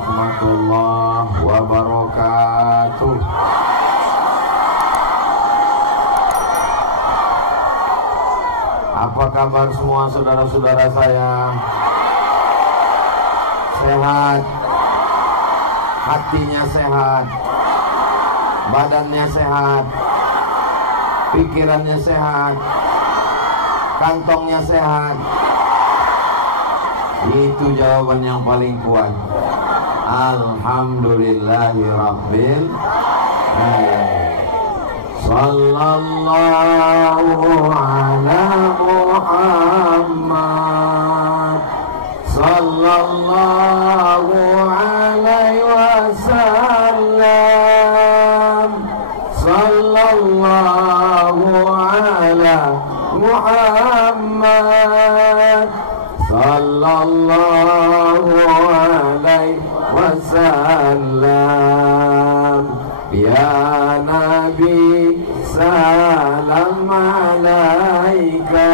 warahmatullahi wabarakatuh. Apa kabar semua saudara-saudara saya? Sehat? Hatinya sehat? Badannya sehat? Pikirannya sehat? Kantongnya sehat? Itu jawaban yang paling kuat. Alhamdulillahirabbil alamin. Sallallahu ala Muhammad, sallallahu alaihi wasallam, sallallahu ala Muhammad, sallallahu alaihi wasallam. Ya Nabi salam alaika,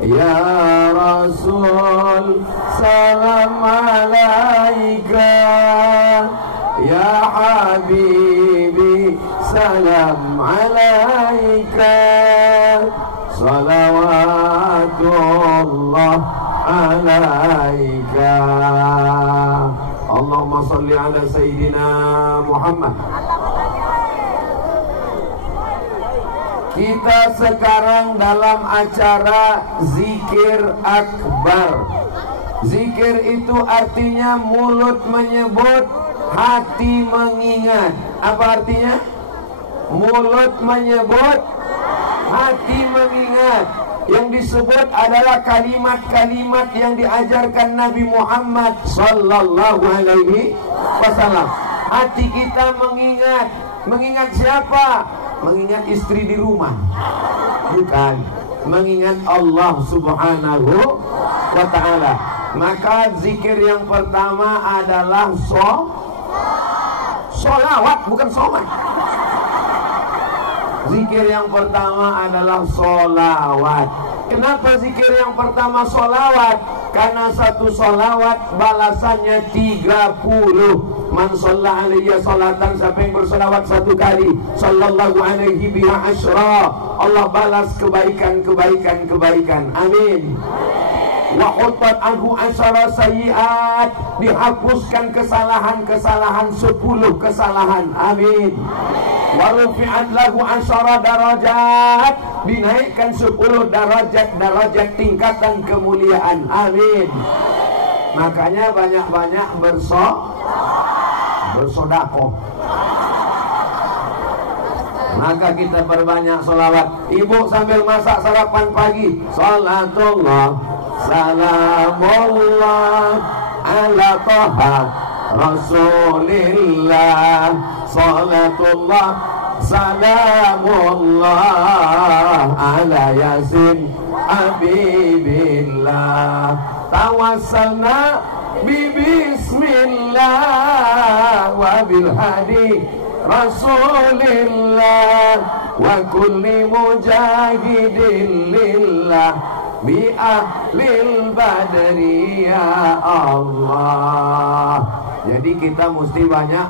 ya Rasul salam alaika, ya Habibi salam alaika, salawatullah alaika. Allahumma salli ala Sayyidina Muhammad. Kita sekarang dalam acara zikir akbar. Zikir itu artinya mulut menyebut, hati mengingat. Apa artinya? Mulut menyebut, hati mengingat. Yang disebut adalah kalimat-kalimat yang diajarkan Nabi Muhammad sallallahu alaihi wasallam. Hati kita mengingat. Mengingat siapa? Mengingat istri di rumah? Bukan. Mengingat Allah subhanahu wa ta'ala. Maka zikir yang pertama adalah solawat, bukan somat. Zikir yang pertama adalah solawat. Kenapa zikir yang pertama solawat? Karena satu solawat balasannya 30. Man sholla alaiya sholatan, siapa yang bersolawat satu kali, sallallahu alaihi biha asyra, Allah balas kebaikan. Amin. Wa huttat anhu asyara sayyiat, dihapuskan kesalahan 10 kesalahan. Amin. Wa rufi'at lahu asyara darajat, dinaikkan 10 derajat tingkatan kemuliaan. Amin. Makanya banyak-banyak bersodakoh. Maka kita perbanyak sholawat. Ibu sambil masak sarapan pagi, salatullah salamullah ala toha rasulillah, salatullah salamullah ala yasin habibillah, tawassalna bismillah wa bil hadi rasulillah wa kulli mujahidin lillah bi ahlil badri ya Allah. Jadi kita mesti banyak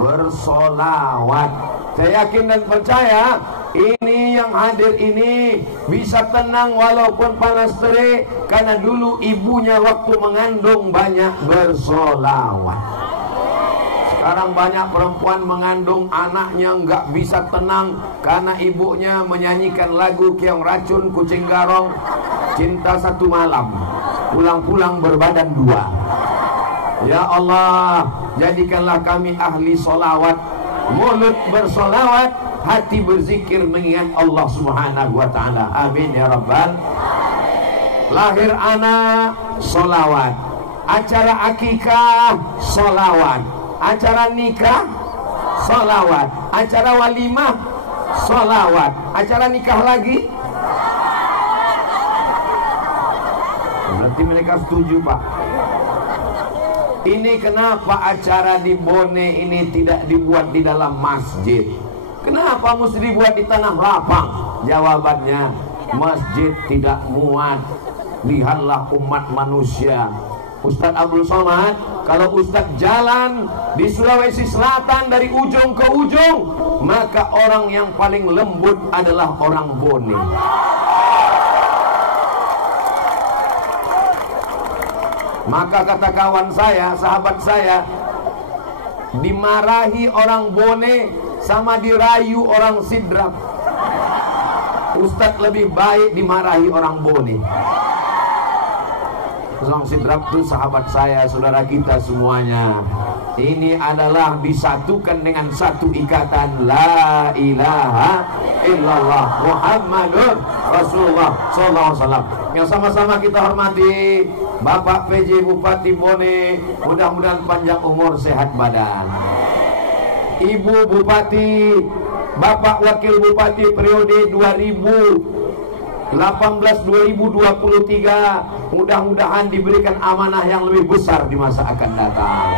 bersolawat. Saya yakin dan percaya ini yang hadir ini bisa tenang walaupun panas terik, karena dulu ibunya waktu mengandung banyak bersolawat. Sekarang banyak perempuan mengandung anaknya nggak bisa tenang karena ibunya menyanyikan lagu Keong Racun Kucing Garong, Cinta Satu Malam, pulang-pulang berbadan dua. Ya Allah, jadikanlah kami ahli solawat, mulut bersolawat, hati berzikir mengingat Allah subhanahu wa ta'ala. Amin ya rabbal. Lahir anak, solawat. Acara akikah, solawat. Acara nikah, solawat. Acara walimah, solawat. Acara nikah lagi. Berarti mereka setuju, Pak. Ini kenapa acara di Bone ini tidak dibuat di dalam masjid? Kenapa mesti dibuat di tanah lapang? Jawabannya, masjid tidak muat. Lihatlah umat manusia Ustadz Abdul Somad, kalau Ustadz jalan di Sulawesi Selatan dari ujung ke ujung, maka orang yang paling lembut adalah orang Bone. Maka kata kawan saya, sahabat saya, dimarahi orang Bone sama dirayu orang Sidrap. Ustadz lebih baik dimarahi orang Bone. Orang Sidrap itu sahabat saya, saudara kita semuanya. Ini adalah disatukan dengan satu ikatan, la ilaha illallah Muhammadur Rasulullah sallallahu alaihi wasallam. Yang sama-sama kita hormati Bapak PJ Bupati Bone, mudah-mudahan panjang umur sehat badan. Ibu Bupati, Bapak Wakil Bupati periode 2018-2023, mudah-mudahan diberikan amanah yang lebih besar di masa akan datang.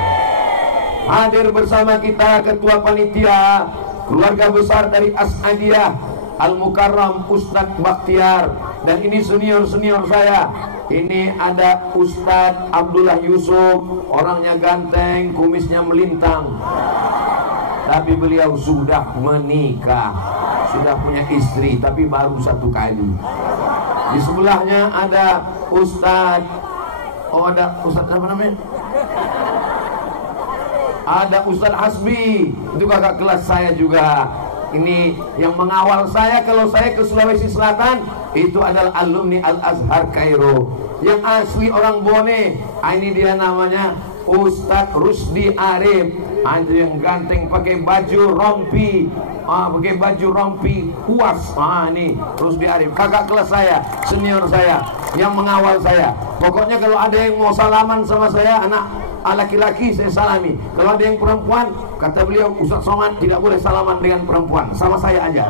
Hadir bersama kita Ketua Panitia Keluarga Besar dari As'adiyah Al-Mukarram Ustadz Bakhtiar, dan ini senior-senior saya. Ini ada Ustadz Abdullah Yusuf, orangnya ganteng, kumisnya melintang, tapi beliau sudah menikah, sudah punya istri, tapi baru 1 kali. Di sebelahnya ada Ustadz, ada Ustadz apa namanya? Ada Ustadz Hasbi, itu kakak kelas saya juga. Ini yang mengawal saya kalau saya ke Sulawesi Selatan, itu adalah alumni Al-Azhar Kairo. Yang asli orang Bone, ini dia namanya Ustadz Rusdi Arif. Itu yang ganteng, pakai baju rompi, pakai baju rompi kuas. Ini Rusdi Arif, kakak kelas saya, senior saya, yang mengawal saya. Pokoknya kalau ada yang mau salaman sama saya, anak laki-laki saya salami. Kalau ada yang perempuan, kata beliau, Ustadz Somad tidak boleh salaman dengan perempuan, sama saya aja.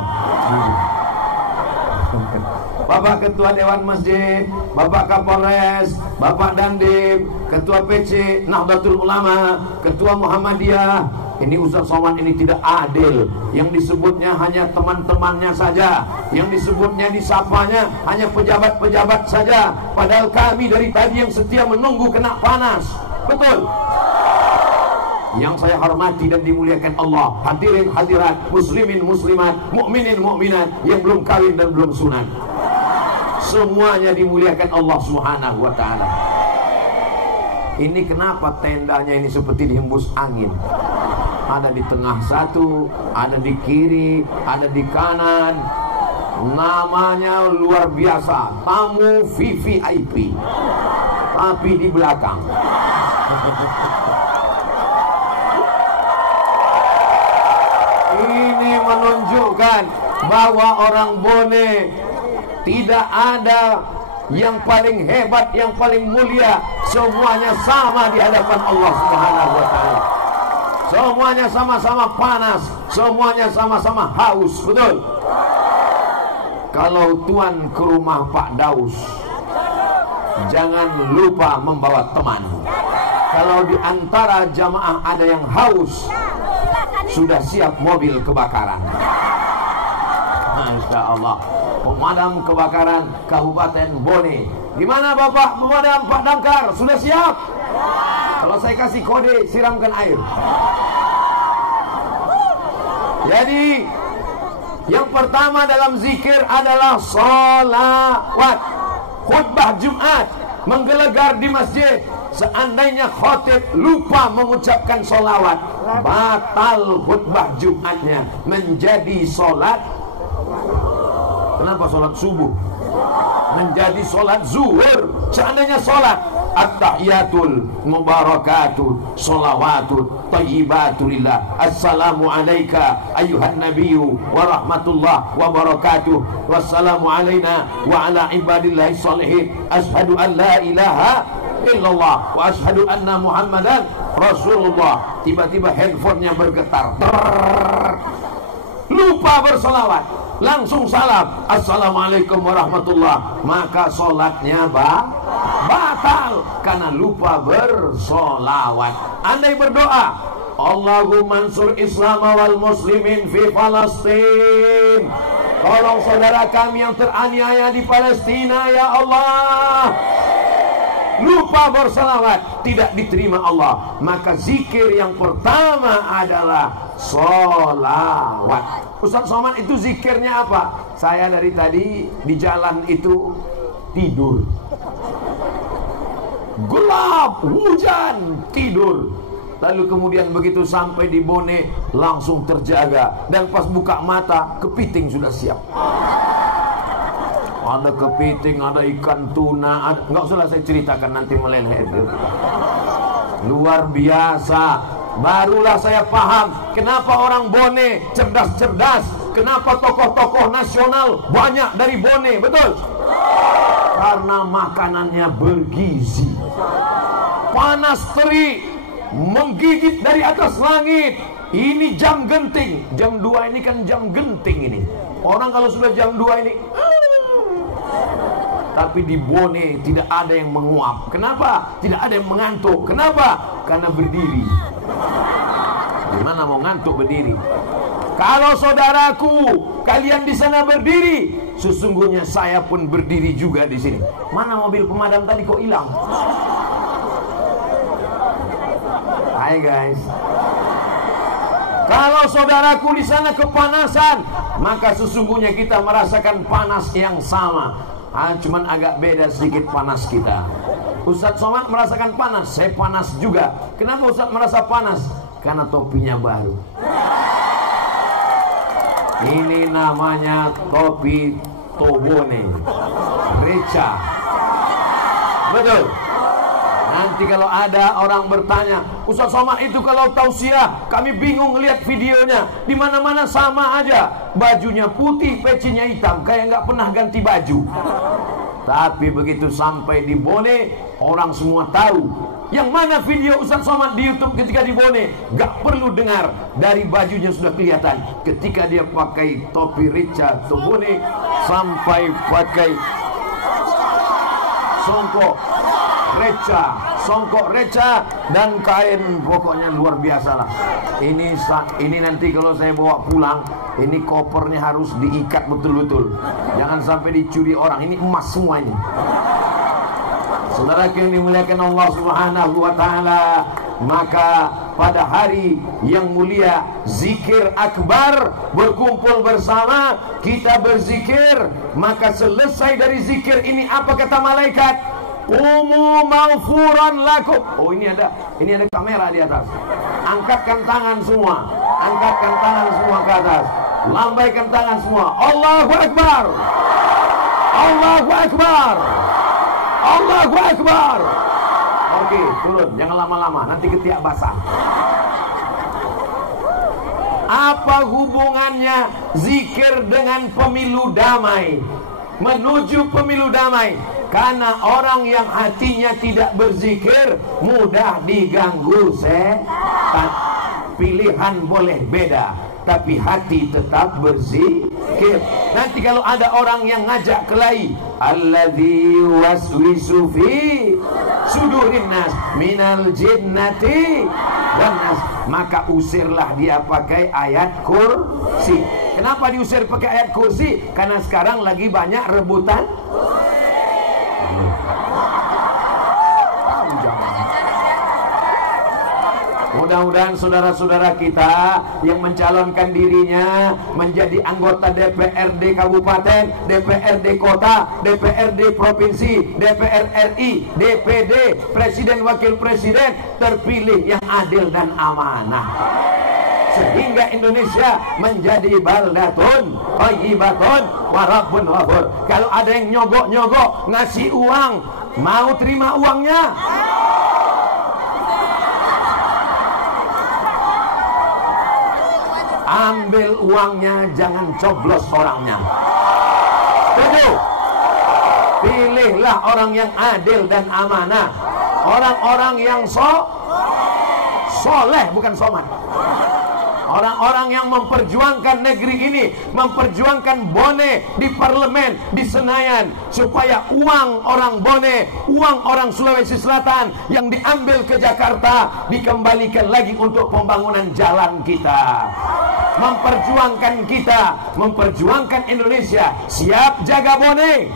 Bapak Ketua Dewan Masjid, Bapak Kapolres, Bapak Dandim, Ketua PC Nahdlatul Ulama, Ketua Muhammadiyah. Ini Ustadz Somad ini tidak adil. Yang disebutnya hanya teman-temannya saja, yang disebutnya disapanya hanya pejabat-pejabat saja. Padahal kami dari tadi yang setia menunggu kena panas. Betul. Yang saya hormati dan dimuliakan Allah, hadirin hadirat, muslimin muslimat, mukminin mukminat yang belum kawin dan belum sunat, semuanya dimuliakan Allah Subhanahu wa taala. Ini kenapa tendanya ini seperti dihembus angin? Ada di tengah satu, ada di kiri, ada di kanan. Namanya luar biasa, tamu VVIP, tapi di belakang. Ini menunjukkan bahwa orang Bone tidak ada yang paling hebat, yang paling mulia. Semuanya sama di hadapan Allah Subhanahu wa taala. Semuanya sama-sama panas, semuanya sama-sama haus. Betul. Kalau tuan ke rumah Pak Daus, jangan lupa membawa teman. Kalau di antara jamaah ada yang haus, sudah siap mobil kebakaran. Masya Allah. Pemadam kebakaran Kabupaten Bone. Gimana Bapak pemadam Pak Damkar? Sudah siap? Kalau saya kasih kode, siramkan air. Jadi yang pertama dalam zikir adalah sholawat. Khutbah Jumat menggelegar di masjid. Seandainya khotib lupa mengucapkan sholawat, batal khutbah Jumatnya, menjadi sholat. Kenapa sholat subuh? Menjadi sholat zuhur. Seandainya sholat at-tahiyatul mubarakatuh sholawatut tayyibatulillah. Assalamu alaika ayuhan nabiyyu wa rahmatullah wa barakatuh. Wassalamu alaina wa ala ibadillahi sholihin. Ashadu an la ilaha illallah wa ashadu anna muhammadan rasulullah. Tiba-tiba handphonenya bergetar. Lupa bersolawat, langsung salam, assalamualaikum warahmatullah. Maka sholatnya batal karena lupa bersolawat. Andai berdoa, Allahumma ansur Islam wal muslimin fi Palestin, tolong saudara kami yang teraniaya di Palestina ya Allah. lupa bersalawat, tidak diterima Allah. Maka zikir yang pertama adalah sholawat. Ustaz Somad, itu zikirnya apa? Saya dari tadi di jalan itu tidur, gelap, hujan, tidur. Lalu kemudian begitu sampai di Bone langsung terjaga, dan pas buka mata kepiting sudah siap. Ada kepiting, ada ikan tuna, ada... nggak usah saya ceritakan, nanti meleleh itu. Luar biasa. Barulah saya paham kenapa orang Bone cerdas-cerdas, kenapa tokoh-tokoh nasional banyak dari Bone. Betul? Karena makanannya bergizi. Panas terik menggigit dari atas langit. Ini jam genting. Jam 2 ini kan jam genting ini. Orang kalau sudah jam 2 ini, tapi di Bone tidak ada yang menguap. Kenapa? Tidak ada yang mengantuk. Kenapa? Karena berdiri. Gimana mau ngantuk berdiri? Kalau saudaraku, kalian di sana berdiri, sesungguhnya saya pun berdiri juga di sini. Mana mobil pemadam tadi kok hilang? Hai guys. Kalau saudaraku di sana kepanasan, maka sesungguhnya kita merasakan panas yang sama. Cuman agak beda sedikit panas kita. Ustaz Somad merasakan panas, saya panas juga. Kenapa Ustaz merasa panas? Karena topinya baru. Ini namanya topi Tobone Reca. Betul. Nanti kalau ada orang bertanya, Ustaz Somad itu kalau tausiah kami bingung lihat videonya, di mana-mana sama aja, bajunya putih, pecinya hitam, kayak nggak pernah ganti baju. Tapi begitu sampai di Bone, orang semua tahu yang mana video Ustaz Somad di YouTube ketika di Bone. Gak perlu dengar, dari bajunya sudah kelihatan. Ketika dia pakai topi Reca Tobone sampai pakai songkok reca dan kain, pokoknya luar biasa lah. Ini nanti kalau saya bawa pulang, ini kopernya harus diikat betul-betul, jangan sampai dicuri orang. Ini emas semua ini. Saudara yang dimuliakan Allah Subhanahu wa taala, maka pada hari yang mulia zikir akbar, berkumpul bersama kita berzikir. Maka selesai dari zikir ini apa kata malaikat? Qumu maghfuran lakum. Oh, ini ada kamera di atas. Angkatkan tangan semua. Angkatkan tangan semua ke atas. Lambaikan tangan semua. Allahu Akbar. Allahu Akbar. Allahu Akbar. Oke, turun, jangan lama-lama, nanti ketiak basah. Apa hubungannya zikir dengan pemilu damai? Menuju pemilu damai. Karena orang yang hatinya tidak berzikir mudah diganggu setan. Pilihan boleh beda, tapi hati tetap berzikir. Nanti kalau ada orang yang ngajak kelahi, alladzi waswisu fi sudurin nas minal jinnati dan nas, maka usirlah dia pakai ayat kursi. Kenapa diusir pakai ayat kursi? Karena sekarang lagi banyak rebutan. Mudah-mudahan saudara-saudara kita yang mencalonkan dirinya menjadi anggota DPRD Kabupaten, DPRD Kota, DPRD Provinsi, DPR RI, DPD, Presiden Wakil Presiden terpilih yang adil dan amanah, sehingga Indonesia menjadi baldatun thayyibatun wa rabbun ghafur. Kalau ada yang nyogok-nyogok ngasih uang, mau terima uangnya? Ambil uangnya, jangan coblos orangnya. Setuju? Pilihlah orang yang adil dan amanah, orang-orang yang soleh, bukan somat. Orang-orang yang memperjuangkan negeri ini, memperjuangkan Bone di parlemen, di Senayan, supaya uang orang Bone, uang orang Sulawesi Selatan yang diambil ke Jakarta dikembalikan lagi untuk pembangunan jalan kita. memperjuangkan kita, memperjuangkan Indonesia. Siap jaga Bone,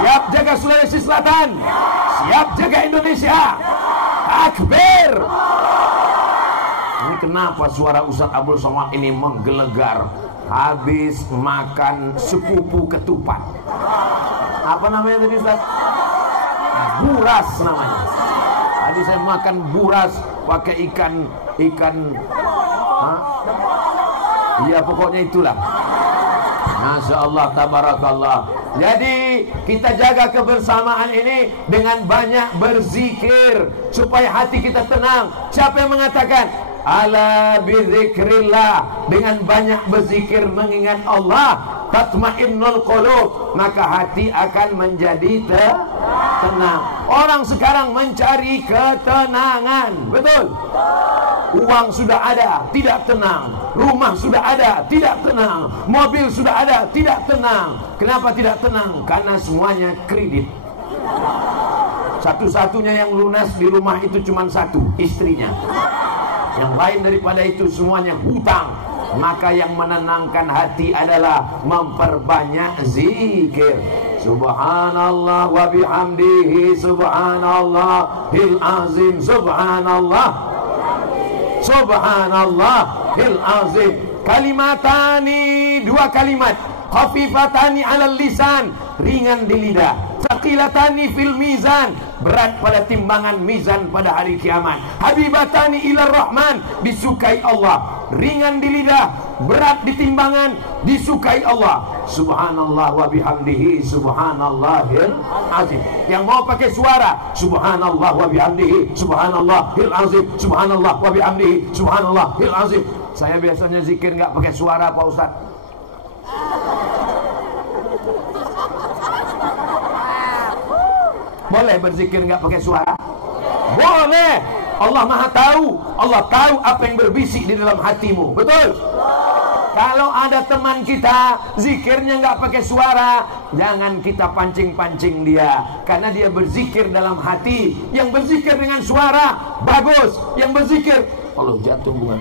siap jaga Sulawesi Selatan, siap jaga Indonesia. Takbir. Ini kenapa suara Ustaz Abdul Somad ini menggelegar? Habis makan sepupu ketupat. Apa namanya tadi Ustaz? Buras namanya. Tadi saya makan buras pakai ikan. Iya pokoknya itulah. Masya Allah, tabarakallah. Jadi kita jaga kebersamaan ini dengan banyak berzikir supaya hati kita tenang. Siapa yang mengatakan ala bizikrillah, dengan banyak berzikir mengingat Allah, tatmainnul qulub, maka hati akan menjadi tenang. Orang sekarang mencari ketenangan, betul? Uang sudah ada, tidak tenang. Rumah sudah ada, tidak tenang. Mobil sudah ada, tidak tenang. Kenapa tidak tenang? Karena semuanya kredit. Satu-satunya yang lunas di rumah itu cuma satu, istrinya. Yang lain daripada itu semuanya hutang. Maka yang menenangkan hati adalah memperbanyak zikir. Subhanallah wa bihamdihi, subhanallahil azim, subhanallahil azim. Kalimatani, dua kalimat. Khafifatani alal lisan, ringan di lidah. Thaqilatani fil mizan, berat pada timbangan mizan pada hari kiamat. Habibatani ilar rahman, disukai Allah. Ringan di lidah, berat di timbangan, disukai Allah. Subhanallah wa bihamdihi, subhanallahil azim. Yang mau pakai suara, subhanallah wa bihamdihi, subhanallahil azim, subhanallah wa bihamdihi, subhanallahil azim. Saya biasanya zikir nggak pakai suara Pak Ustaz. Boleh berzikir nggak pakai suara? Boleh. Allah Maha tahu. Allah tahu apa yang berbisik di dalam hatimu. Betul? Kalau ada teman kita zikirnya nggak pakai suara, jangan kita pancing-pancing dia, karena dia berzikir dalam hati. Yang berzikir dengan suara bagus. Yang berzikir, Allah jatuh bukan?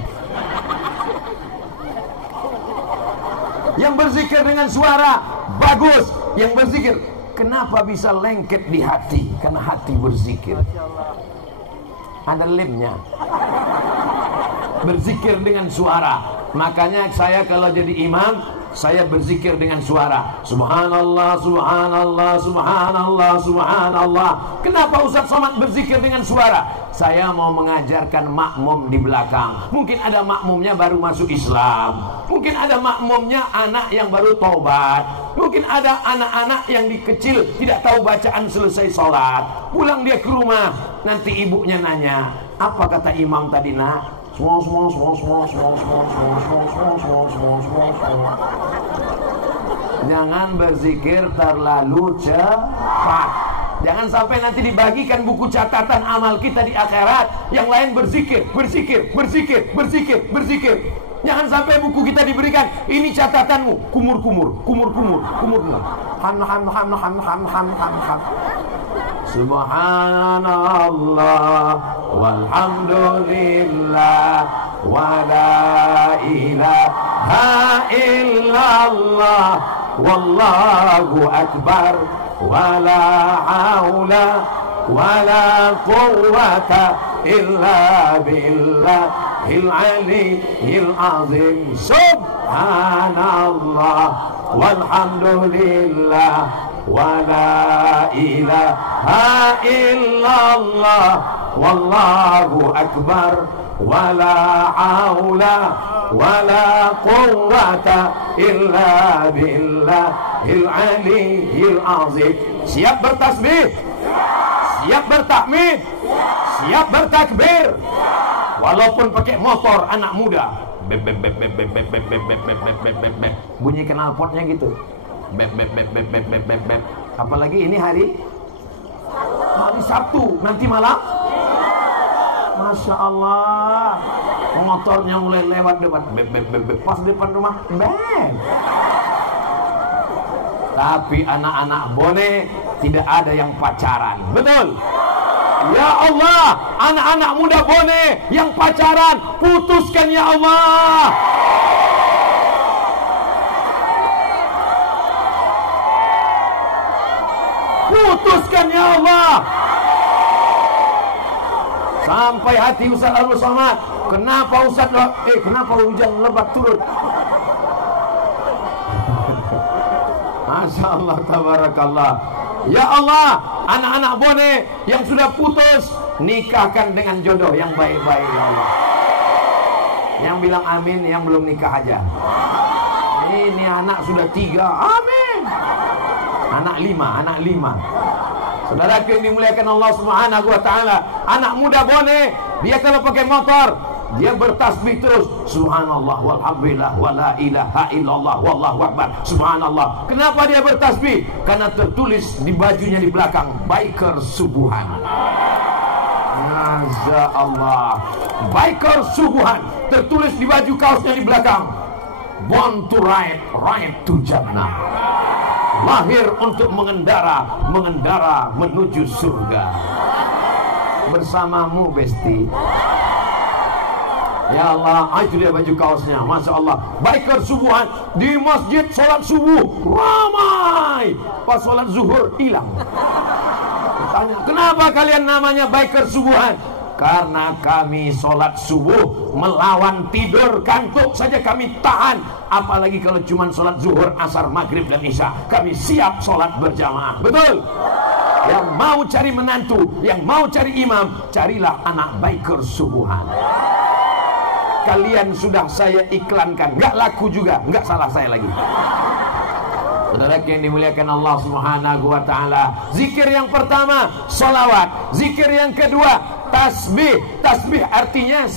Yang berzikir dengan suara bagus. Yang berzikir, kenapa bisa lengket di hati? Karena hati berzikir. Ada lemnya. Berzikir dengan suara. Makanya saya kalau jadi imam, saya berzikir dengan suara. Subhanallah, subhanallah, subhanallah, subhanallah. Kenapa Ustaz Somad berzikir dengan suara? Saya mau mengajarkan makmum di belakang. Mungkin ada makmumnya baru masuk Islam. Mungkin ada makmumnya anak yang baru taubat. Mungkin ada anak-anak yang di kecil tidak tahu bacaan selesai sholat. Pulang dia ke rumah, nanti ibunya nanya, apa kata imam tadi nak? Jangan berzikir terlalu cepat. Jangan sampai nanti dibagikan buku catatan amal kita di akhirat, yang lain berzikir. Jangan sampai buku kita diberikan, ini catatanmu, kumur. Subhanallah walhamdulillah wa la ilaha illallah wallahu akbar wa la haula wa la quwwata illa billahil aliyyil azim. Subhanallah walhamdulillah wa la ilaha illallah wallahu akbar wa la haula wa la quwwata illa billahil aliyyil azim. Siap bertasbih, siap bertahmid, siap bertakbir. Walaupun pakai motor anak muda, bunyi knalpotnya gitu. Apalagi ini hari Sabtu, nanti malam. Masya Allah, motornya mulai lewat depan, pas depan rumah, tapi anak-anak Bone tidak ada yang pacaran. Betul? Ya Allah, anak-anak muda Bone yang pacaran, putuskan ya Allah. Allah. Sampai hati Ustaz Abdul Somad, kenapa Ustaz kenapa hujan lebat turun? Masya Allah, tabarakallah. Ya Allah, anak-anak bone yang sudah putus, nikahkan dengan jodoh yang baik-baik ya Allah. Yang bilang amin, yang belum nikah aja. Ini anak sudah 3, amin. Anak 5. Saudara yang dimuliakan Allah Subhanahu wa taala, anak muda bone, dia kalau pakai motor, dia bertasbih terus, subhanallah walhamdulillah wala ilaha illallah wallahu akbar, subhanallah. Kenapa dia bertasbih? Karena tertulis di bajunya di belakang, biker subuhan. Masya Allah, biker subuhan, tertulis di baju kaosnya di belakang, born to ride, ride to Jannah. Lahir untuk mengendara menuju surga. Bersamamu Besti. Ya Allah, itu dia baju kaosnya, Masya Allah. Biker subuhan di masjid, sholat subuh ramai, pas sholat zuhur hilang. Tanya, kenapa kalian namanya biker subuhan? Karena kami sholat subuh melawan tidur, kantuk saja kami tahan. Apalagi kalau cuma sholat zuhur, asar, maghrib dan isya, kami siap sholat berjamaah. Betul? Yang mau cari menantu, yang mau cari imam, carilah anak biker subuhan. Kalian sudah saya iklankan, nggak laku juga, nggak salah saya lagi. Saudara yang dimuliakan Allah Subhanahu wa taala, zikir yang pertama sholawat, zikir yang kedua tasbih. Tasbih artinya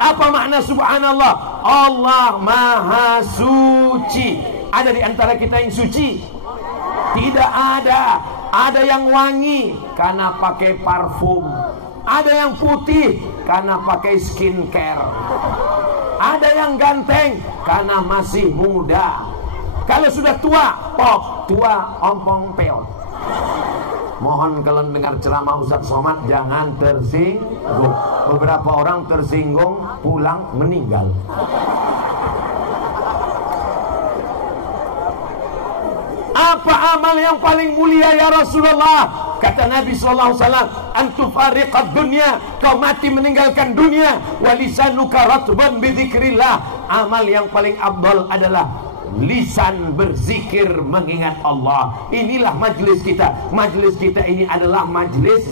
apa makna subhanallah? Allah maha suci. Ada di antara kita yang suci? Tidak ada. Ada yang wangi karena pakai parfum, ada yang putih karena pakai skincare, ada yang ganteng karena masih muda. Kalau sudah tua, tua ompong peot. Mohon kalau dengar ceramah Ustaz Somad jangan tersinggung. Beberapa orang tersinggung pulang meninggal. Apa amal yang paling mulia ya Rasulullah? Kata Nabi SAW, antufariqad dunya, kau mati meninggalkan dunia, walisanuka ratban bidzikrillah. Amal yang paling afdal adalah lisan berzikir mengingat Allah. Inilah majlis kita. Majlis kita ini adalah majlis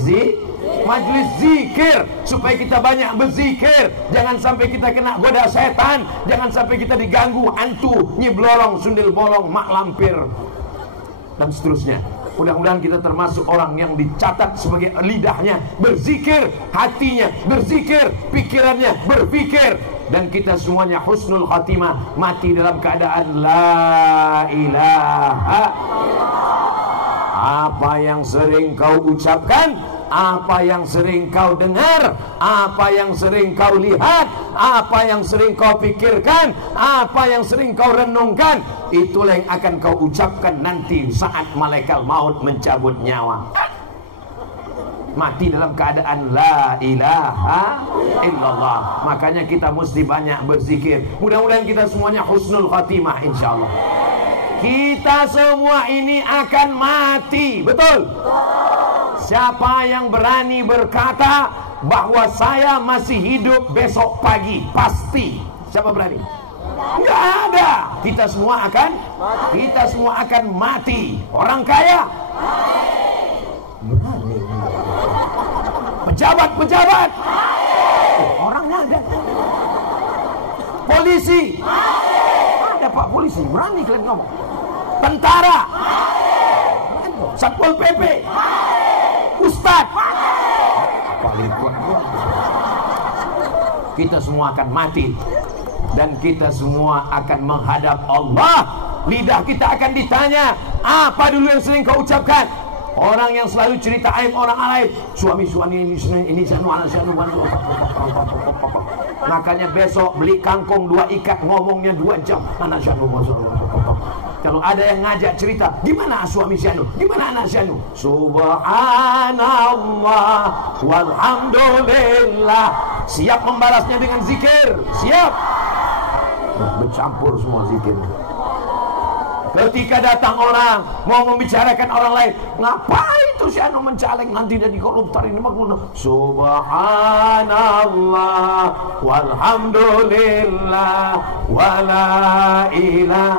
zikir, supaya kita banyak berzikir. Jangan sampai kita kena goda setan, jangan sampai kita diganggu hantu, nyiblorong, sundel bolong, mak lampir dan seterusnya. Mudah-mudahan kita termasuk orang yang dicatat sebagai lidahnya berzikir, hatinya berzikir, pikirannya berpikir, dan kita semuanya husnul khatimah, mati dalam keadaan la ilaha. Apa yang sering kau ucapkan, apa yang sering kau dengar, apa yang sering kau lihat, apa yang sering kau pikirkan, apa yang sering kau renungkan, itulah yang akan kau ucapkan nanti saat malaikat maut mencabut nyawa. Mati dalam keadaan la ilaha illallah. Makanya kita mesti banyak berzikir. Mudah-mudahan kita semuanya husnul khatimah insyaallah. Kita semua ini akan mati, betul? Siapa yang berani berkata bahwa saya masih hidup besok pagi? Pasti. Siapa berani? Enggak ada. Kita semua akan mati. Orang kaya berani. Pejabat orangnya ada. Polisi ada, Pak polisi berani kalian ngomong. Tentara, Satpol PP, Ustadz, paling kuat. Kita semua akan mati dan kita semua akan menghadap Allah. Lidah kita akan ditanya, apa dulu yang sering kau ucapkan? Orang yang selalu cerita aib orang lain, suami ini anak sanu. Makanya besok beli kangkung 2 ikat, ngomongnya 2 jam. Anak sanu. Kalau ada yang ngajak cerita, gimana suami Syanu? Gimana anak Syanu? Subhanallah walhamdulillah. Siap membalasnya dengan zikir. Siap. Bercampur semua zikir. Ketika datang orang mau membicarakan orang lain, ngapain tuh si anu mencalek, nanti dia dikoruptor ini mah. Subhanallah walhamdulillah wala ilaha illallah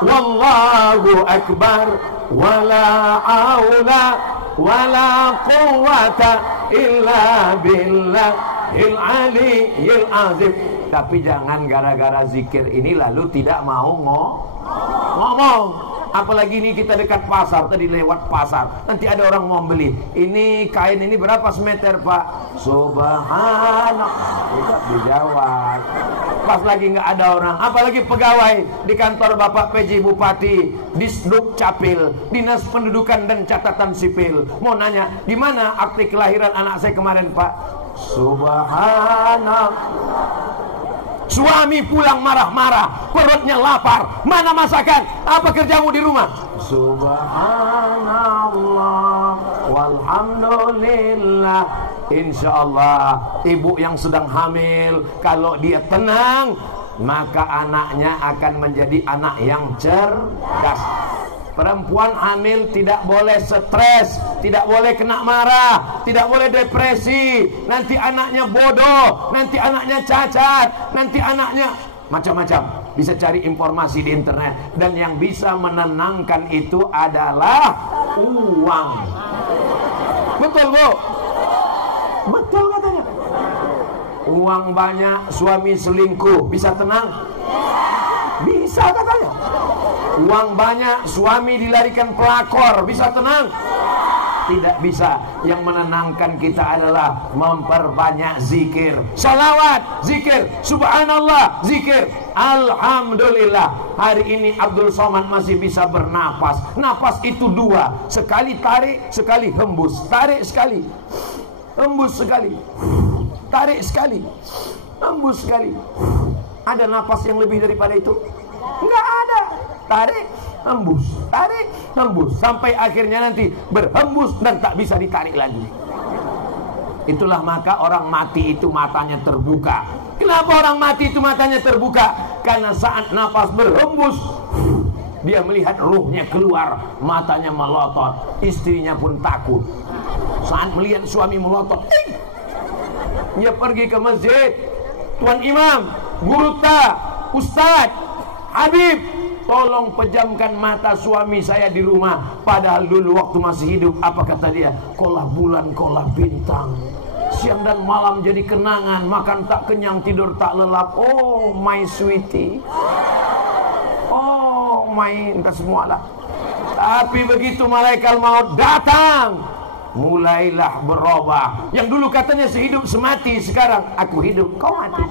wallahu akbar wala haula wala quwwata illa billahil aliyyil azim. Tapi jangan gara-gara zikir ini lalu tidak mau ngomong. Apalagi ini kita dekat pasar, tadi lewat pasar, nanti ada orang mau beli. Ini kain ini berapa semeter, Pak? Subhanallah. Tidak dijawab. Pas lagi nggak ada orang, apalagi pegawai di kantor Bapak PJ Bupati, Disduk Capil, Dinas Pendudukan dan Catatan Sipil. Mau nanya, di mana akte kelahiran anak saya kemarin, Pak? Subhanallah. Suami pulang marah-marah, perutnya lapar, mana masakan? Apa kerjamu di rumah? Subhanallah walhamdulillah. Insya Allah ibu yang sedang hamil, kalau dia tenang, maka anaknya akan menjadi anak yang cerdas. Perempuan hamil tidak boleh stres, tidak boleh kena marah, tidak boleh depresi. Nanti anaknya bodoh, nanti anaknya cacat, nanti anaknya macam-macam. Bisa cari informasi di internet. Dan yang bisa menenangkan itu adalah uang. Betul, Bu? Betul katanya. Uang banyak, suami selingkuh, bisa tenang? Bisa katanya. Uang banyak, suami dilarikan pelakor, bisa tenang? Tidak bisa. Yang menenangkan kita adalah memperbanyak zikir, salawat, zikir, subhanallah, zikir, alhamdulillah. Hari ini Abdul Somad masih bisa bernapas. Napas itu dua, sekali tarik, sekali hembus. Tarik sekali, hembus sekali. Tarik sekali, hembus sekali. Ada napas yang lebih daripada itu? Enggak ada. Tarik, hembus, tarik, hembus, sampai akhirnya nanti berhembus dan tak bisa ditarik lagi. Itulah maka orang mati itu matanya terbuka. Kenapa orang mati itu matanya terbuka? Karena saat nafas berhembus, dia melihat ruhnya keluar, matanya melotot. Istrinya pun takut. Saat melihat suami melotot, dia pergi ke masjid. Tuan Imam, Guru Ta, Ustadz, Habib, tolong pejamkan mata suami saya di rumah. Padahal dulu waktu masih hidup, apa kata dia? Kolah bulan, kolah bintang, siang dan malam jadi kenangan, makan tak kenyang, tidur tak lelap. Oh my sweetie, oh my, entah semualah. Tapi begitu malaikat maut datang, mulailah berubah. Yang dulu katanya sehidup semati, sekarang aku hidup, kau mati.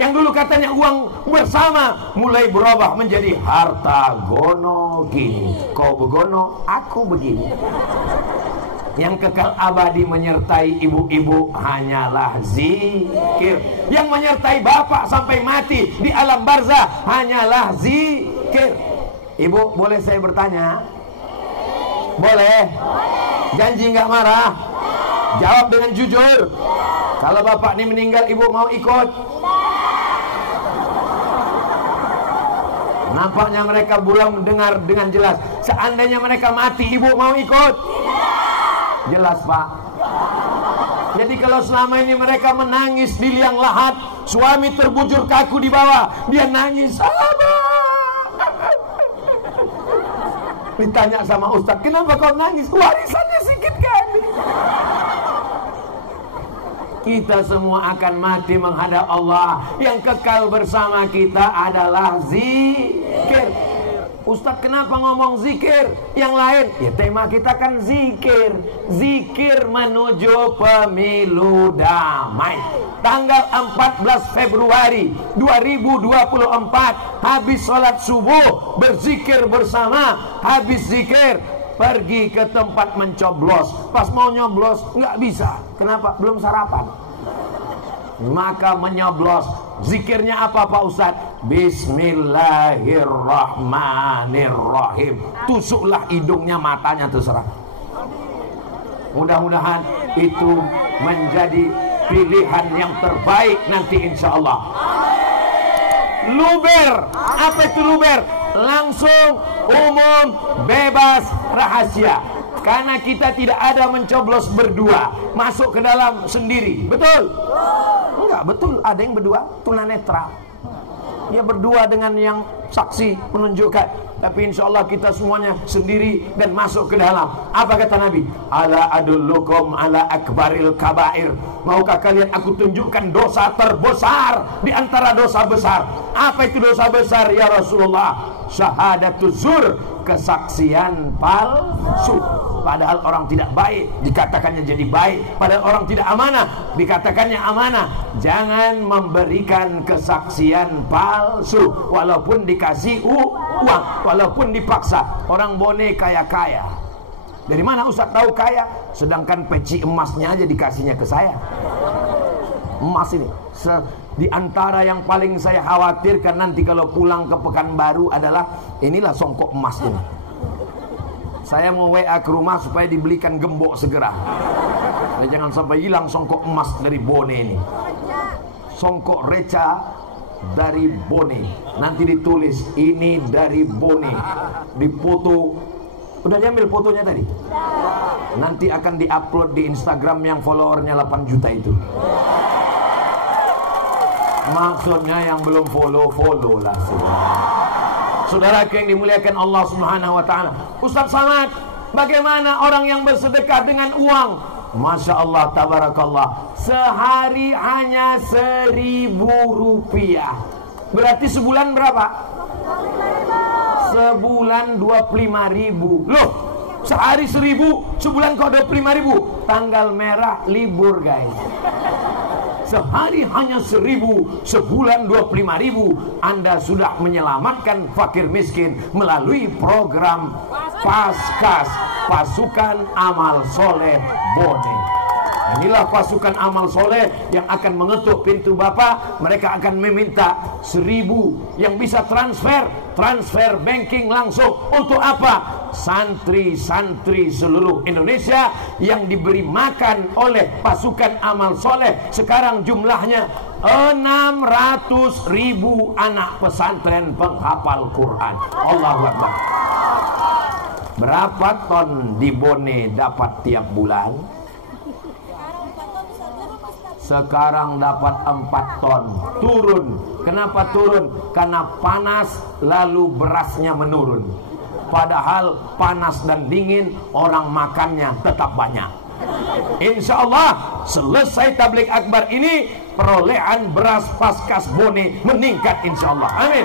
Yang dulu katanya uang bersama, mulai berubah menjadi harta gono gini. Kau begono, aku begini. Yang kekal abadi menyertai ibu-ibu hanyalah zikir. Yang menyertai bapak sampai mati di alam barzah hanyalah zikir. Ibu, boleh saya bertanya? Boleh? Janji nggak marah? Jawab dengan jujur. Kalau bapak ini meninggal, ibu mau ikut? Nampaknya mereka belum dengar dengan jelas. Seandainya mereka mati, ibu mau ikut? Jelas, Pak. Jadi kalau selama ini mereka menangis di liang lahat, suami terbujur kaku di bawah, dia nangis, ditanya sama Ustadz, kenapa kau nangis? Warisannya sedikit kali. Kita semua akan mati menghadap Allah. Yang kekal bersama kita adalah zikir. Ustadz, kenapa ngomong zikir? Yang lain, ya tema kita kan zikir. Zikir menuju pemilu damai. Tanggal 14 Februari 2024, habis sholat subuh, berzikir bersama. Habis zikir, pergi ke tempat mencoblos. Pas mau nyoblos, nggak bisa. Kenapa? Belum sarapan. Maka menyoblos. Zikirnya apa Pak Ustadz? Bismillahirrahmanirrahim. Tusuklah hidungnya, matanya, terserah. Mudah-mudahan itu menjadi pilihan yang terbaik nanti insya Allah. luber. Apa itu luber? Langsung, umum, bebas, rahasia. Karena kita tidak ada mencoblos berdua, masuk ke dalam sendiri. Betul? Enggak, betul. Ada yang berdua tunanetra. Ya berdua dengan yang saksi menunjukkan. Tapi insya Allah kita semuanya sendiri dan masuk ke dalam. Apa kata Nabi? Ala adullukum ala akbaril kabair. Maukah kalian aku tunjukkan dosa terbesar di antara dosa besar? Apa itu dosa besar ya Rasulullah? Syahadatuz zur, kesaksian palsu. Padahal orang tidak baik dikatakannya jadi baik, padahal orang tidak amanah dikatakannya amanah. Jangan memberikan kesaksian palsu walaupun dikasih uang, walaupun dipaksa. Orang Bone kaya-kaya. Dari mana Ustaz tahu kaya? Sedangkan peci emasnya aja dikasihnya ke saya. Emas ini di antara yang paling saya khawatirkan nanti kalau pulang ke Pekanbaru adalah inilah songkok emas ini. Saya mau WA ke rumah supaya dibelikan gembok segera. Jangan sampai hilang songkok emas dari Bone ini. Songkok reca dari Bone. Nanti ditulis ini dari Bone. Dipoto. Udah diambil fotonya tadi? Nanti akan diupload di Instagram yang followernya 8 juta itu. Maksudnya yang belum follow lah. Saudara yang dimuliakan Allah Subhanahu wa ta'ala. Ustaz Samad, bagaimana orang yang bersedekah dengan uang? Masya Allah, tabarakallah. Sehari hanya 1.000 rupiah. Berarti sebulan berapa? Sebulan 25.000. Loh, sehari 1.000, sebulan kok 25.000. Tanggal merah libur guys. Sehari hanya 1.000, sebulan 25.000. Anda sudah menyelamatkan fakir miskin melalui program Paskas, Pasukan Amal Soleh Bone. Inilah pasukan amal soleh yang akan mengetuk pintu Bapak. Mereka akan meminta 1.000 yang bisa transfer banking langsung. Untuk apa? Santri-santri seluruh Indonesia yang diberi makan oleh pasukan amal soleh. Sekarang jumlahnya 600.000 anak pesantren penghafal Quran. Allahu Akbar. Berapa ton di Bone dapat tiap bulan? Sekarang dapat 4 ton. Turun. Kenapa turun? Karena panas lalu berasnya menurun. Padahal panas dan dingin orang makannya tetap banyak. Insya Allah selesai tabligh akbar ini perolehan beras Paskas Bone meningkat insya Allah. Amin.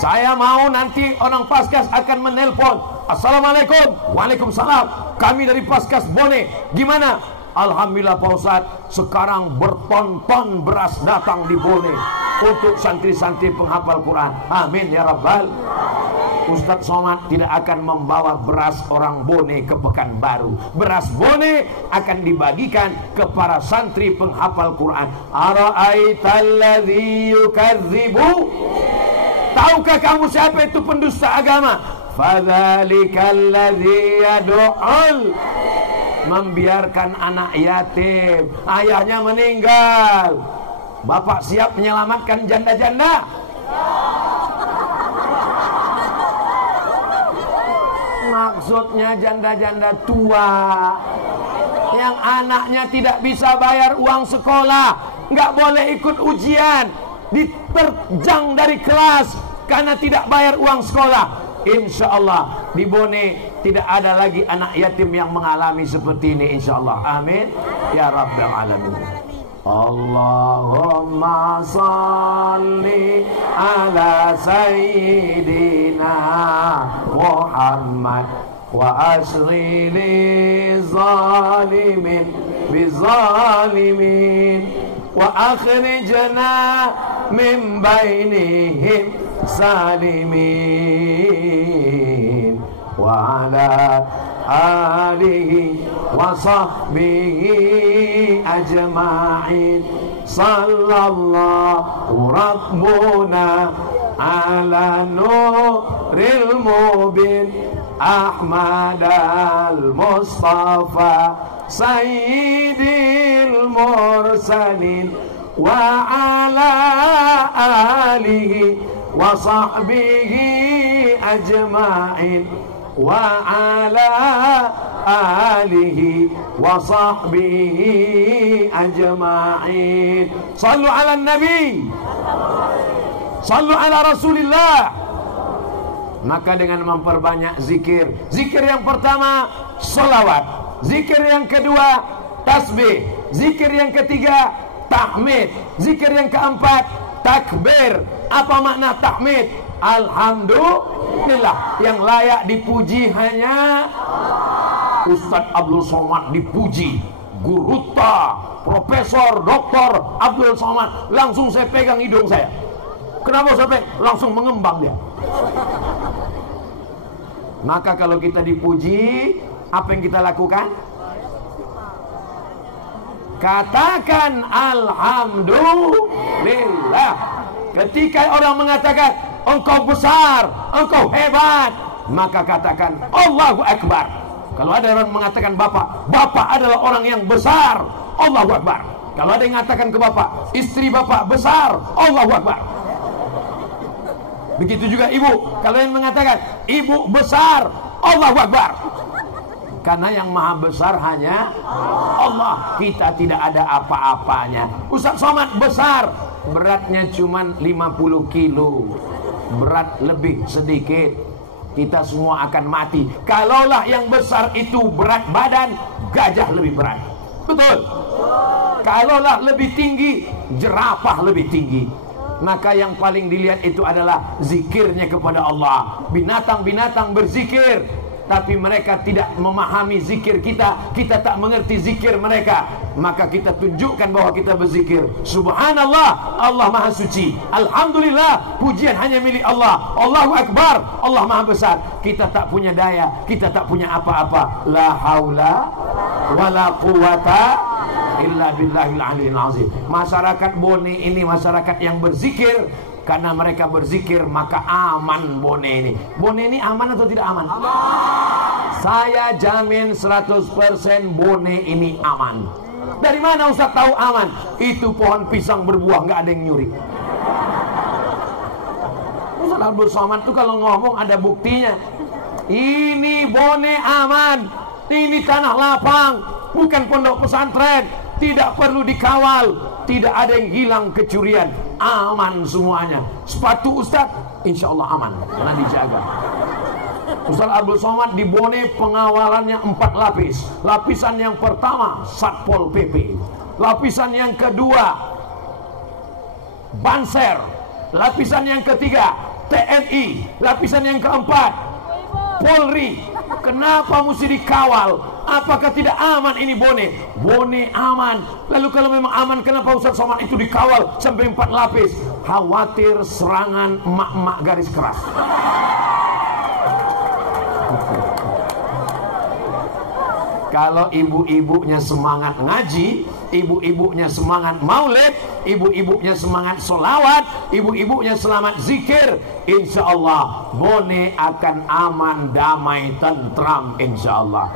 Saya mau nanti orang Paskas akan menelpon. Assalamualaikum. Waalaikumsalam. Kami dari Paskas Bone. Gimana? Alhamdulillah Pak Ustadz, sekarang berton-ton beras datang di Bone untuk santri-santri penghafal Quran. Amin ya Rabbal. Ustadz Somad tidak akan membawa beras orang Bone ke Pekanbaru. Beras Bone akan dibagikan ke para santri penghafal Quran. Ara'aitalladzi yukadzibu. Tahukah kamu siapa itu pendusta agama? Fadzalikalladzi yad'ul, membiarkan anak yatim, ayahnya meninggal. Bapak siap menyelamatkan janda-janda? Maksudnya janda-janda tua yang anaknya tidak bisa bayar uang sekolah, nggak boleh ikut ujian, diterjang dari kelas karena tidak bayar uang sekolah. Insya Allah di Bone tidak ada lagi anak yatim yang mengalami seperti ini insya Allah. Amin ya Rabbal Alamin. Allahumma salli ala sayyidina Muhammad wa asri li zalimin bizalimin wa akhrijna min bainihim salimin wa ala alihi wa sahbihi ajma'in. Sallallahu rabbuna ala nuril mubin Ahmad al-Mustafa sayyidil mursalin wa ala alihi wa sahbihi ajma'in wa ala alihi wa sahbihi ajma'in. Sallu ala nabi, sallu ala rasulillah. Maka dengan memperbanyak zikir, zikir yang pertama salawat, zikir yang kedua tasbih, zikir yang ketiga tahmid, zikir yang keempat takbir. Apa makna tahmid? Alhamdulillah, yang layak dipuji hanya Ustadz Abdul Somad dipuji, Guruta, Profesor Dr. Abdul Somad. Langsung saya pegang hidung saya. Kenapa sampai langsung mengembang dia? Maka kalau kita dipuji, apa yang kita lakukan? Katakan alhamdulillah. Ketika orang mengatakan engkau besar, engkau hebat, maka katakan Allahu Akbar. Kalau ada orang mengatakan bapak, bapak adalah orang yang besar, Allahu Akbar. Kalau ada yang mengatakan ke bapak, istri bapak besar, Allahu Akbar. Begitu juga ibu, kalau yang mengatakan ibu besar, Allahu Akbar. Karena yang maha besar hanya Allah. Kita tidak ada apa-apanya. Ustaz Somad besar, beratnya cuma 50 kilo. Berat lebih sedikit, kita semua akan mati. Kalaulah yang besar itu berat badan, gajah lebih berat. Betul. Kalaulah lebih tinggi, jerapah lebih tinggi. Maka yang paling dilihat itu adalah zikirnya kepada Allah. Binatang-binatang berzikir, tapi mereka tidak memahami zikir kita. Kita tak mengerti zikir mereka. Maka kita tunjukkan bahwa kita berzikir. Subhanallah, Allah maha suci. Alhamdulillah, pujian hanya milik Allah. Allahu Akbar, Allah maha besar. Kita tak punya daya, kita tak punya apa-apa. La haula wala quwata illa billahil aliyil azim. Masyarakat Bone ini masyarakat yang berzikir. Karena mereka berzikir maka aman Bone ini. Bone ini aman atau tidak aman? Saya jamin 100% Bone ini aman. Dari mana Ustaz tahu aman? Itu pohon pisang berbuah, nggak ada yang nyuri. Ustaz Abdul Somad itu kalau ngomong ada buktinya. Ini Bone aman. Ini tanah lapang, bukan pondok pesantren. Tidak perlu dikawal, tidak ada yang hilang kecurian, aman semuanya. Sepatu Ustaz, insya Allah aman, karena dijaga. Ustaz Abdul Somad di Bone pengawalannya 4 lapis. Lapisan yang pertama Satpol PP, lapisan yang kedua Banser, lapisan yang ketiga TNI, lapisan yang keempat Polri. Kenapa mesti dikawal? Apakah tidak aman ini Bone? Bone aman. Lalu kalau memang aman, kenapa Ustaz Somad itu dikawal sampai 4 lapis? Khawatir serangan emak-emak garis keras. Kalau ibu-ibunya semangat ngaji, ibu-ibunya semangat maulid, ibu-ibunya semangat solawat, ibu-ibunya selamat zikir, insya Allah Bone akan aman, damai, tentram, insya Allah.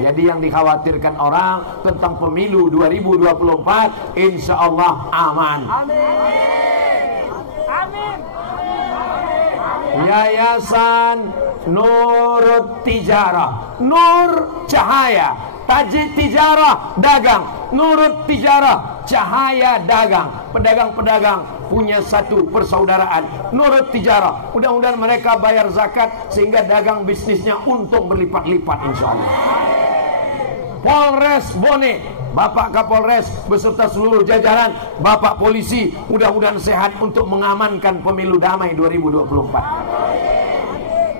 Jadi yang dikhawatirkan orang tentang pemilu 2024, insya Allah aman. Amin. Yayasan Nur Tijarah, Nur cahaya, Tajid Tijarah dagang, Nur Tijarah cahaya dagang. Pedagang-pedagang punya satu persaudaraan, Nur Tijarah. Mudah-mudahan mereka bayar zakat sehingga dagang bisnisnya untung berlipat-lipat insyaallah. Polres Bone, Bapak Kapolres beserta seluruh jajaran, Bapak Polisi, mudah-mudahan sehat untuk mengamankan pemilu damai 2024.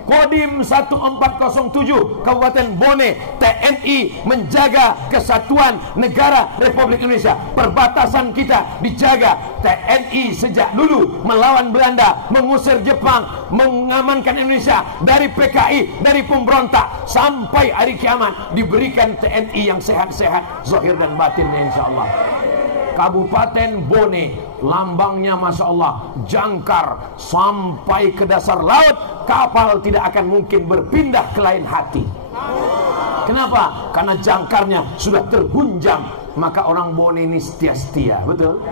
Kodim 1407 Kabupaten Bone, TNI menjaga kesatuan negara Republik Indonesia. Perbatasan kita dijaga. TNI sejak dulu melawan Belanda, mengusir Jepang, mengamankan Indonesia dari PKI, dari pemberontak, sampai hari kiamat diberikan TNI yang sehat-sehat zahir dan batinnya insyaallah. Kabupaten Bone, lambangnya Masya Allah jangkar sampai ke dasar laut. Kapal tidak akan mungkin berpindah ke lain hati. Kenapa? Karena jangkarnya sudah terhunjam. maka orang Bone ini setia-setia. Betul?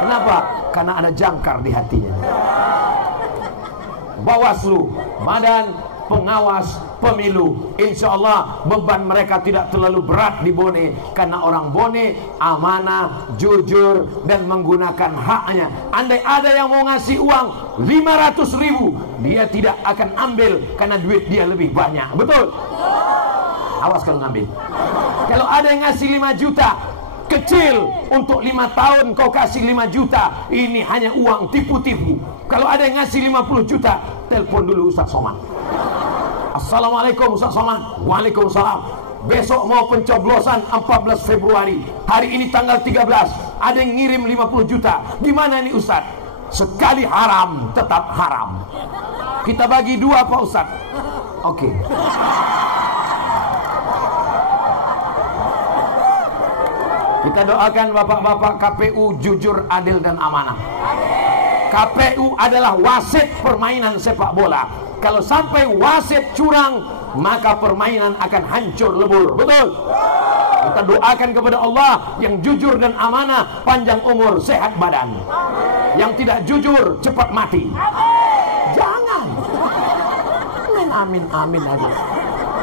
Kenapa? Karena ada jangkar di hatinya. Bawaslu, Badan Pengawas Pemilu, insya Allah beban mereka tidak terlalu berat di Bone, karena orang Bone amanah, jujur, dan menggunakan haknya. Andai ada yang mau ngasih uang 500.000, dia tidak akan ambil karena duit dia lebih banyak. Betul? Awas kalau ngambil. Kalau ada yang ngasih 5 juta, kecil, untuk 5 tahun kau kasih 5 juta, ini hanya uang tipu-tipu. Kalau ada yang ngasih 50 juta, telepon dulu Ustaz Somad. Assalamualaikum Ustaz Somad. Waalaikumsalam. Besok mau pencoblosan 14 Februari. Hari ini tanggal 13. Ada yang ngirim 50 juta. Gimana nih Ustaz? Sekali haram, tetap haram. Kita bagi 2 Pak Ustaz. Oke. Kita doakan bapak-bapak KPU jujur, adil, dan amanah. KPU adalah wasit permainan sepak bola. Kalau sampai wasit curang, maka permainan akan hancur lebur. Betul? Kita doakan kepada Allah yang jujur dan amanah, panjang umur, sehat badan. Yang tidak jujur, cepat mati. Jangan. Amin, amin aja.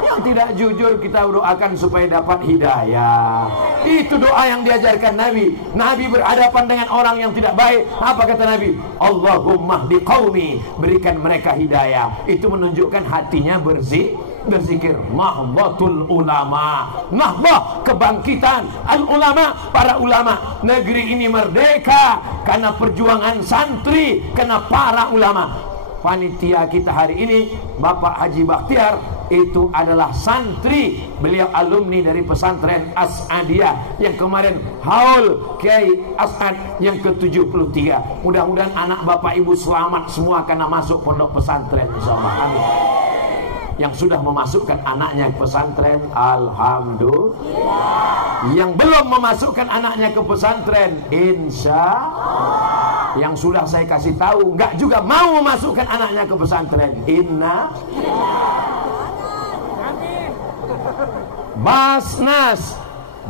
Yang tidak jujur kita doakan supaya dapat hidayah. Itu doa yang diajarkan Nabi. Nabi berhadapan dengan orang yang tidak baik. Apa kata Nabi? Allahumma hdi qaumi, berikan mereka hidayah. Itu menunjukkan hatinya berzikir. Nahdatul ulama, nahdah, kebangkitan al ulama, para ulama. Negeri ini merdeka karena perjuangan santri, karena para ulama. Panitia kita hari ini Bapak Haji Bakhtiar itu adalah santri. Beliau alumni dari pesantren As'adiyah yang kemarin haul Kiai As'ad yang ke-73. Mudah-mudahan anak Bapak Ibu selamat semua karena masuk pondok pesantren, insyaallah. Amin. Yang sudah memasukkan anaknya ke pesantren, alhamdulillah. Yang belum memasukkan anaknya ke pesantren, insya Allah. Yang sudah saya kasih tahu enggak juga mau memasukkan anaknya ke pesantren, inna. Basnas,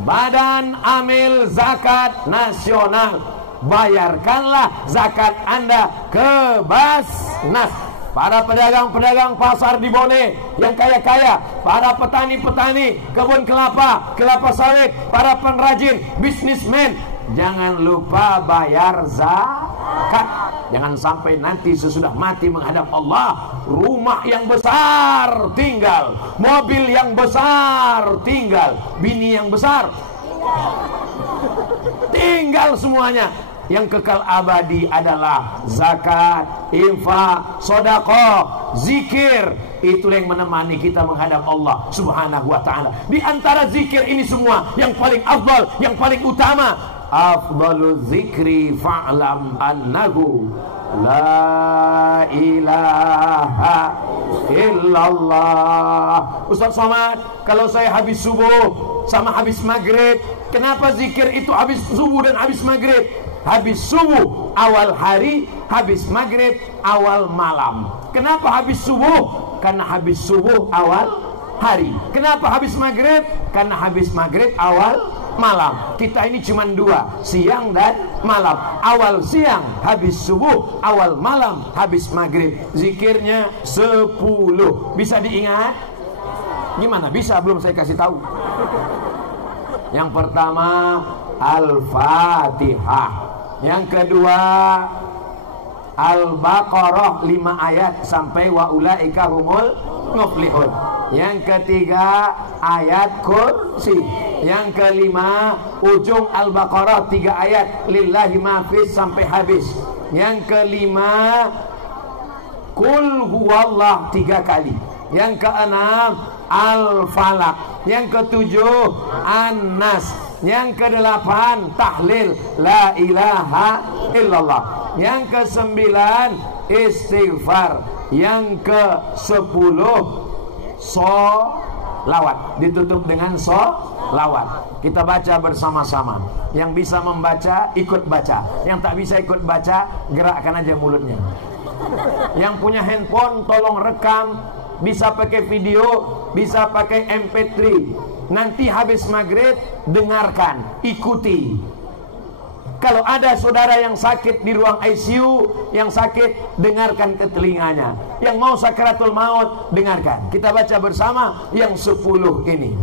Badan Amil Zakat Nasional, bayarkanlah zakat Anda ke Basnas. Para pedagang-pedagang pasar di Bone yang kaya-kaya, para petani-petani kebun kelapa, kelapa sawit, para pengrajin, bisnismen, jangan lupa bayar zakat. Jangan sampai nanti sesudah mati menghadap Allah, rumah yang besar tinggal, mobil yang besar tinggal, bini yang besar tinggal semuanya. Yang kekal abadi adalah zakat, infak, sedekah, zikir. Itulah yang menemani kita menghadap Allah Subhanahu wa ta'ala. Di antara zikir ini semua, yang paling afdal, yang paling utama, afdalu zikri fa'lam annahu la ilaha illallah. Ustaz Somad, kalau saya habis subuh sama habis maghrib, kenapa zikir itu habis subuh dan habis maghrib? Habis subuh awal hari, habis maghrib awal malam. Kenapa habis subuh? Karena habis subuh awal hari. Kenapa habis maghrib? Karena habis maghrib awal malam. Kita ini cuma 2, siang dan malam. Awal siang habis subuh, awal malam habis maghrib. Zikirnya 10. Bisa diingat? Gimana? Bisa belum saya kasih tahu? Yang pertama Al-Fatihah. Yang kedua Al-Baqarah 5 ayat sampai wa ulaika humul muflihun. Yang ketiga ayat kursi. Yang kelima ujung Al-Baqarah 3 ayat lillahi ma fis sampai habis. Yang kelima Qul huwallah 3 kali. Yang keenam Al-Falaq. Yang ketujuh An-Nas. Yang kedelapan tahlil la ilaha illallah. Yang kesembilan istighfar. Yang ke-10 sholawat. Ditutup dengan sholawat. Kita baca bersama-sama. Yang bisa membaca ikut baca. Yang tak bisa ikut baca, gerakkan aja mulutnya. Yang punya handphone tolong rekam. Bisa pakai video, bisa pakai MP3. Nanti habis maghrib dengarkan, ikuti. Kalau ada saudara yang sakit di ruang ICU, yang sakit dengarkan ke telinganya. Yang mau sakaratul maut dengarkan. Kita baca bersama yang 10 ini.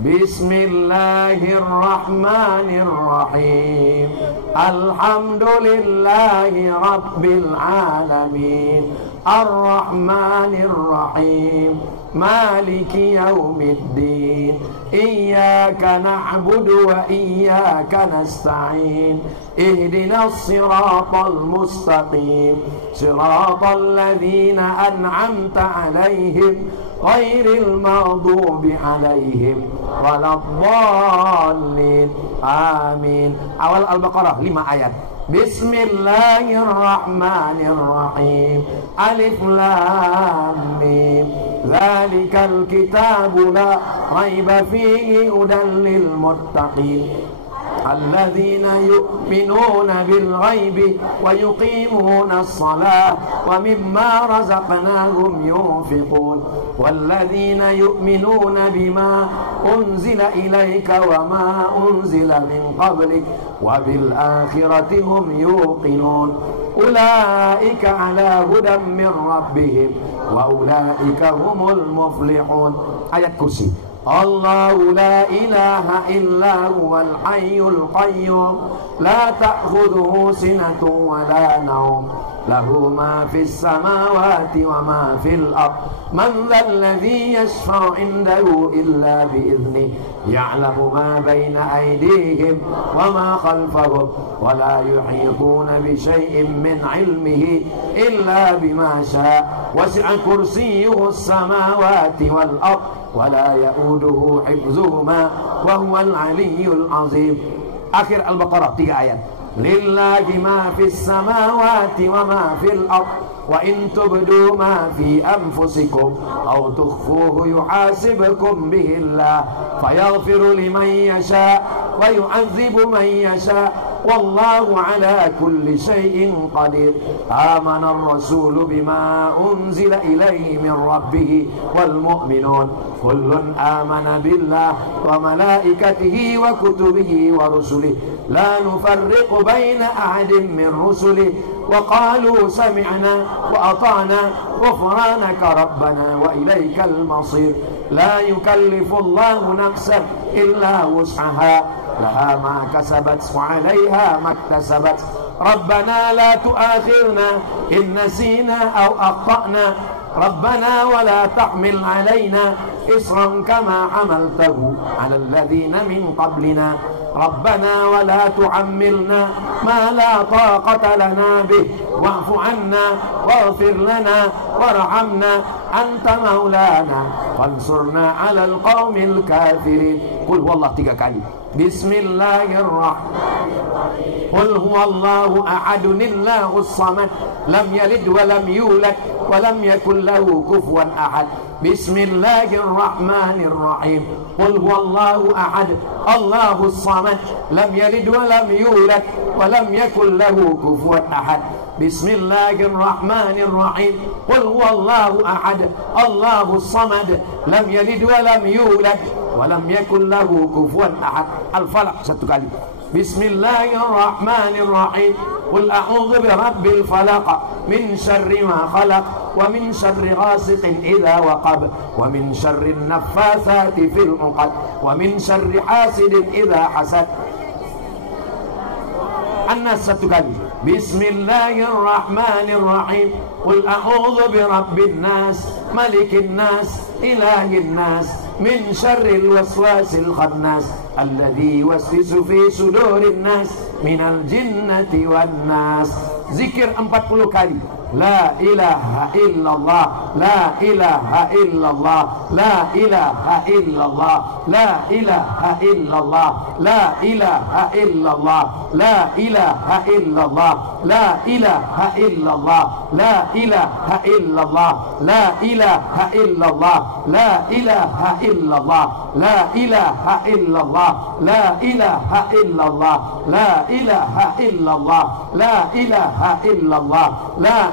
Bismillahirrahmanirrahim. Alhamdulillahi rabbil alamin. Ar-Rahmanir-Rahim. Maliki yaumiddin. Iyyaka na'budu wa iyyaka nasta'in. Ihdinas siratal mustaqim. Siratal ladzina an'amta 'alaihim ghairil maghdubi 'alaihim waladdallin. Amin. Awal Al-Baqarah 5 ayat. Bismillahirrahmanirrahim. Alif lam mim. Dzalikal kitabu la raiba fihi hudan lil muttaqin. الذين يؤمنون بالغيب ويقيمون الصلاة ومما رزقناهم ينفقون والذين يؤمنون بما أنزل إليك وما أنزل من قبلك وبالآخرة هم يوقنون أولئك على هدى من ربهم وأولئك هم المفلحون. Ayat kursi. Allahu la ilaha illa huwal hayyul qayyum la ta'khudhuhu sinatun wa la nawm lahu ma fis samawati wa ma fil ard man dhal ladzi yashfa'u 'indahu illa bi idhnihi ya'lamu ma bayna aydihim wa ma khalfahum wa la yuhituna bi shay'in min 'ilmihi illa bima sha'a wasi'a kursiyyuhu as-samawati wal ard ولا يؤوده حفظهما وهو العلي العظيم. Akhir Al-Baqarah 3 ayat. Lillahi ma fis samawati wa ma fil ard wa in tubdu ma fi anfusikum aw tukhfuhu yuhasibkum bihi Allah fayaghfiru liman yasha wa yu'adzibu man yasha wallahu ala kulli syai'in qadir. Amana ar-rasulu bima unzila ilaihi min rabbih wal mu'minun kullun amana billah wa malaikatihi wa kutubihi wa rusulihi la nufarriqu baina ahadin min rusulihi wa qalu sami'na wa ata'na ghufranaka rabbana wa ilaikal masir. La yukallifu Allahu nafsan illa wus'aha laha ma kasabat wa 'alayha ma iktasabat. Rabbana la tu'akhirna in nasina aw akhtana. Rabbana wa la tahmil 'alaina isran kama 'amaltahu 'alal ladzina min qablina. Rabbana wa la tu'ammilna ma la taqata lana bih wa'fu 'anna waghfir lana warhamna anta maulana fansurna 'alal qaumil kafirin. Qul huwallahu 3 kali. Bismillahirrahmanirrahim. Qul huwallahu ahadunillahus samad lam yalid wa lam yulad wa lam yakul lahu kufuwan ahad. Bismillahirrahmanirrahim. Qul huwallahu ahad Allahus samad lam yalid wa lam yulad wa lam yakul lahu kufuwan ahad. Bismillahirrahmanirrahim. Qul huwallahu ahad Allahus samad lam yalid wa lam yulad wa lam yakul lahu kufuwan ahad. Al-Falaq 1 kali. Bismillahirrahmanirrahim. Qul a'udzu birabbil falaq min syarri ma khalaq wa min syarri ghasiqin idza waqab wa min syarri naffatsati fil 'uqad wa min syarri hasidin idza hasad. An-Nas 1 kali. Bismillahirrahmanirrahim. Qul a'udzu birabbin nas malikin nas ilahin nas min syarril waswasil khannas alladzi yuwaswisu fi sudurin nas minal jinnati wan nas. Zikir 40 kali. La ilaha illallah, la ilaha illallah, la ilaha illallah, la ilaha illallah, la ilaha illallah, la ilaha illallah, la ilaha illallah, la ilaha illallah, la ilaha illallah, la ilaha illallah, la ilaha illallah, la ilaha illallah, la ilaha illallah, la ilaha illallah, la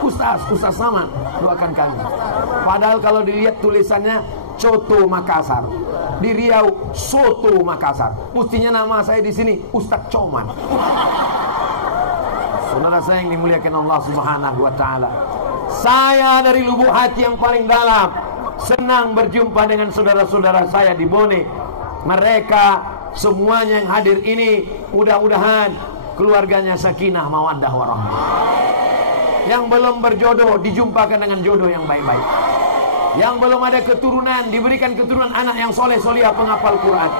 Ustaz Saman, doakan kami. Padahal kalau dilihat tulisannya Coto Makassar, di Riau Soto Makassar. Mestinya nama saya di sini Ustaz Coman. Saudara saya yang dimuliakan Allah Subhanahu wa taala, saya dari lubuk hati yang paling dalam senang berjumpa dengan saudara-saudara saya di Bone. Mereka semuanya yang hadir ini mudah-mudahan keluarganya sakinah mawaddah warahmah. Yang belum berjodoh dijumpakan dengan jodoh yang baik-baik. Yang belum ada keturunan diberikan keturunan anak yang soleh-solihah penghafal Quran.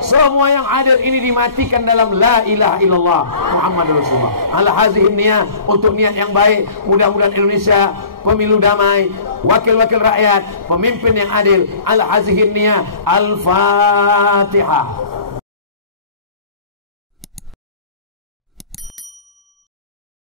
Semua yang hadir ini dimatikan dalam la ilaha illallah Muhammadur Rasulullah. Ala hazihin niyah, untuk niat yang baik. Mudah-mudahan Indonesia pemilu damai, wakil-wakil rakyat, pemimpin yang adil. Ala hazihin niyah. Al-Fatihah.